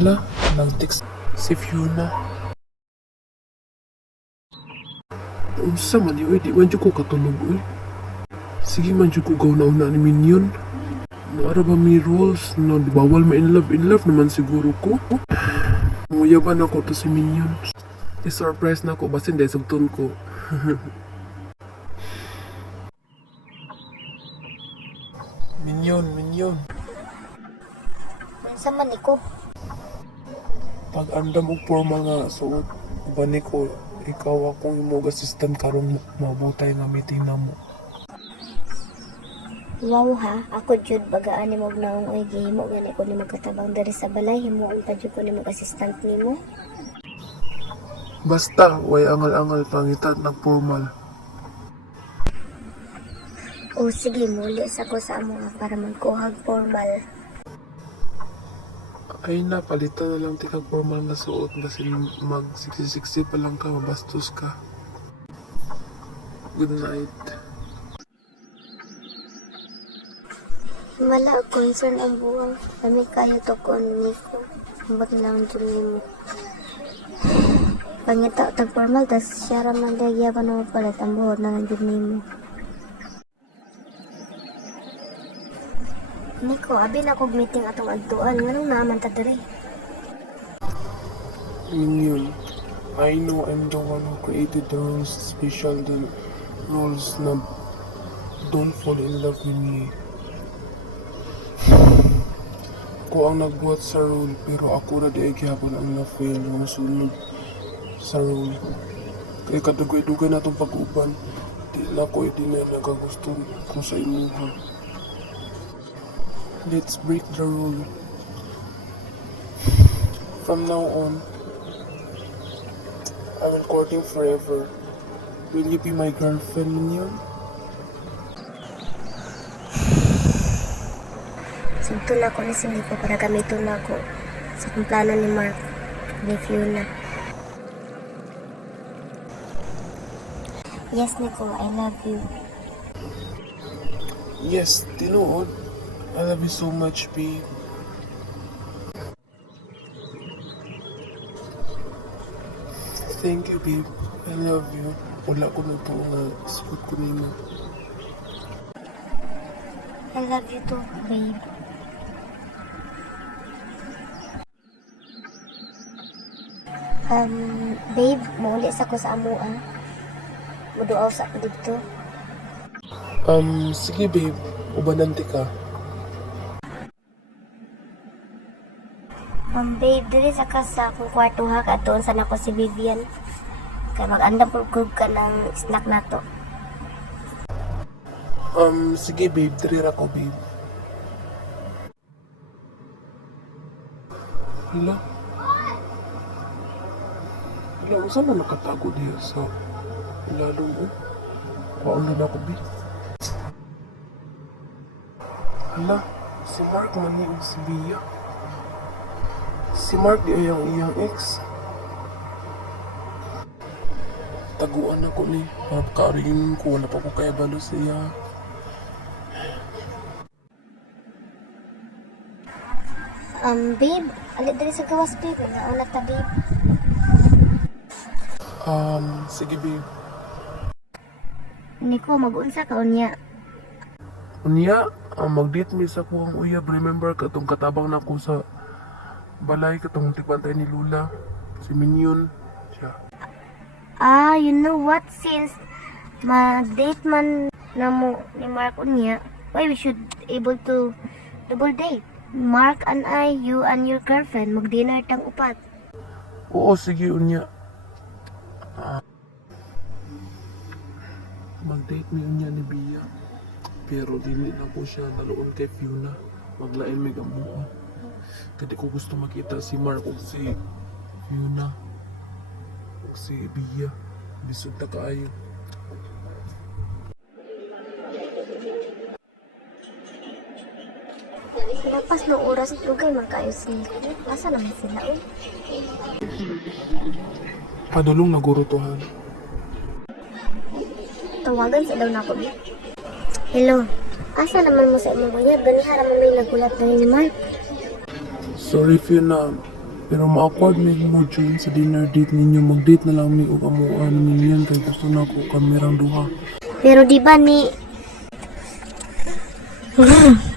Hala, nag-text si Fiona. Unsa man yun, di man dyan ko katulog, eh. Sige man dyan ko gaw na ni Minion. Naara ba may rules na di bawal in love naman siguro ko. Muyaban ako to si Minion. I-surprise na ako, basin dahil sugton ko. Minion. Sa man ko. Pag andam og formal nga suot, bani ko, ikaw akong imong assistant karon mabutay nga meeting namo. Wow ha, ako jud bagaan ni mo naong oy gihimo gani ko ni magkatabang diri sa balay himo ang padyo ko ni mag-assistant nimo. Basta, way angal-angal pangitan ng formal. O sige, muli sa ko sa amo nga para magkuhag formal. Ay na, palitan na lang tikag formal na suot kasi mag-60-60 pa lang ka, mabastos ka. Good night. Wala og concern ang buwang. Kami kayo to kon niko. Ambot lang dyan nimo. Pangita tag formal tas siya raman dagya pa na palit ang buhod na lang dyan nimo. Niko, abi na kog meeting atong adtuan. Nganong naaman ta diri? Minion, I know I'm the one who created the rules, special the rules na don't fall in love with me. Ako ang nagbuhat sa rule, pero ako na di ay gyapon ang na-fail nga masunod sa rule. Kaya kadugay-dugay na itong pag-uban, di na ko di na nagagusto ko sa imuha. Let's break the rule. From now on, I will court him forever. Will you be my girlfriend, Minion? Sinto na ko ni Cindy ko para gamiton na ko sa kumplano ni Mark ni Fiona. Yes, Nico, I love you. Yes, tinuod. I love you so much, babe. Thank you, babe. I love you. Wala ko na ito nga sipot ko nimo. I love you too, babe. Babe, muli sa ko sa amo, ah. Muduaw sa ko dito. Sige, babe. Ubanante ka. Babe, dili sa kasa akong kwarto ha, katoon sana ko si Vivian. Kaya mag-andam po ka ng snack na to. Sige, babe. Tirira ko, babe. Hala? Hala, saan na nakatago diya sa ilalong mo? Paano na ako, babe? Hala, si Mark maniog si Bia. Si Mark di ay ang iyang ex. Taguan ako ni. Mapakarin ko. Wala pa ko kaya balo siya. Babe, alit dali sa gawas, babe. Mga ta, babe. Sige, babe. Niko, mag-unsa ka unya. Unya, mag-date mi sa kuwang uyab. Remember katong katabang na ko sa balay katong tipantay ni Lula. Si Minion. Siya. You know what? Since mag-date man na mo ni Mark unya, why we should able to double date? Mark and I, you and your girlfriend, mag-dinner tang upat. Oo, sige, unya. Mag-date mi unya ni Bia. Pero dili na po siya naloon kay Fiona. Maglain may gamuha. Kadi ko gusto makita si Mark o si Fiona. O si Bia. Bisod na kaayo. Pinapas no oras dugay man kayo si asa naman sila oh. Padulong nagurutuhan. Tawagan sa daw na ko, babe. Hello. Asa naman mo sa imong bunyag? Ganihara man may nagulat na ni Mark. Sorry Fiona, Pero ma-awkward may mo dyan sa dinner date ninyo. Mag-date na lang mi o amuan ninyo kay gusto na ko kamerang duha. Pero di ba ni...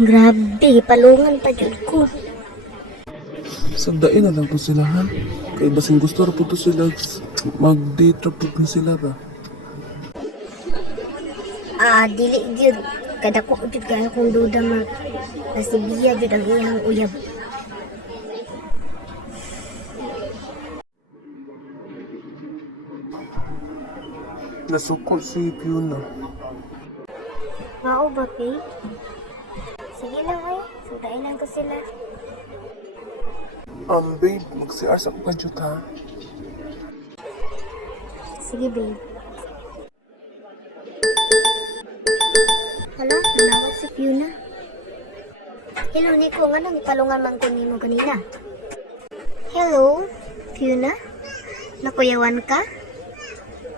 grabe, palungan pa dyan ko. Sagdain na lang po sila ha. Kay basing gusto ra po to sila mag-date ra po na sila ba. Dili gyud. Kada ko gyud kaya kung duda mag nasibiya gyud ang iyang uyab. Nasukol si Fiona. Mao ba, Pay? Sige lang ay, sudain lang ko sila. Babe, mag-CR sa akong kadyot ha. Sige, babe. Hala, nanawag si Fiona. Hello, Nico. Nga nang ipalungan man ko nimo kanina. Hello, Fiona? Nakuyawan ka?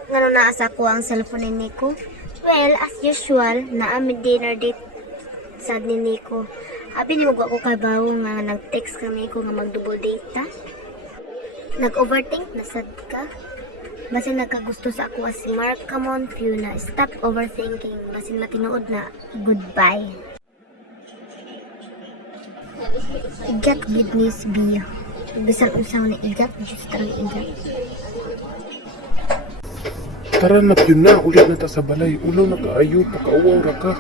Nga naasa ko ang cellphone ni Nico? Well, as usual, naamid dinner date sad ni Nico. Abi ni mo ko kabaw nga nag-text kami ko nga mag-double date ta. Nag-overthink na sad ka. Basin nagkagusto sa ako as si Mark. Come on, Fiona. Stop overthinking. Basin matinuod na goodbye. Igat good news, Bia. Bisan unsaw na igat, just tarang igat. Tara na Fiona, ulit na ta sa balay. Ulo na kaayo, pakauwaw ra ka.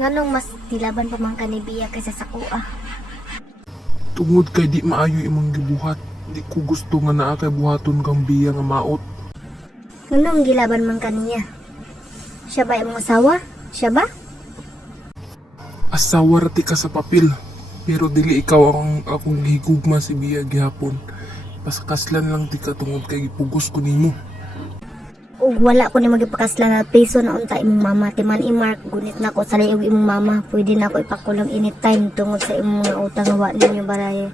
Nganong mas tilaban pa man ka ni Bia kaysa sa kuha. Tungod kay di maayo imong gibuhat. Di ko gusto nga naa kay buhaton kang biya nga maot. Nganong gilaban man ka niya? Siya ba imong asawa? Siya ba? Asawa rati ka sa papel. Pero dili ikaw akong gihigugma si Bia gihapon. Pasakaslan lang di ka tungod kay gipugos ko nimo. Ug wala ko ni magipakasla na peso na unta imong mama. Timan i-mark, gunit na ko sa layog imong mama. Pwede na ako ipakulong anytime tungod sa imong mga utang nga wa ninyo baraye.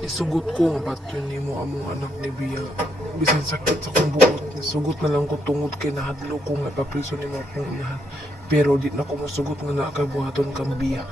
Isugot ko nga ba't yun nimo among anak ni Bia. Bisan sakit sa kong buot. Nisugot na lang ko tungod kay nahadlo ko nga papriso ni mo akong inahan. Pero di na ko masugot nga naa kay buhaton kang Bia.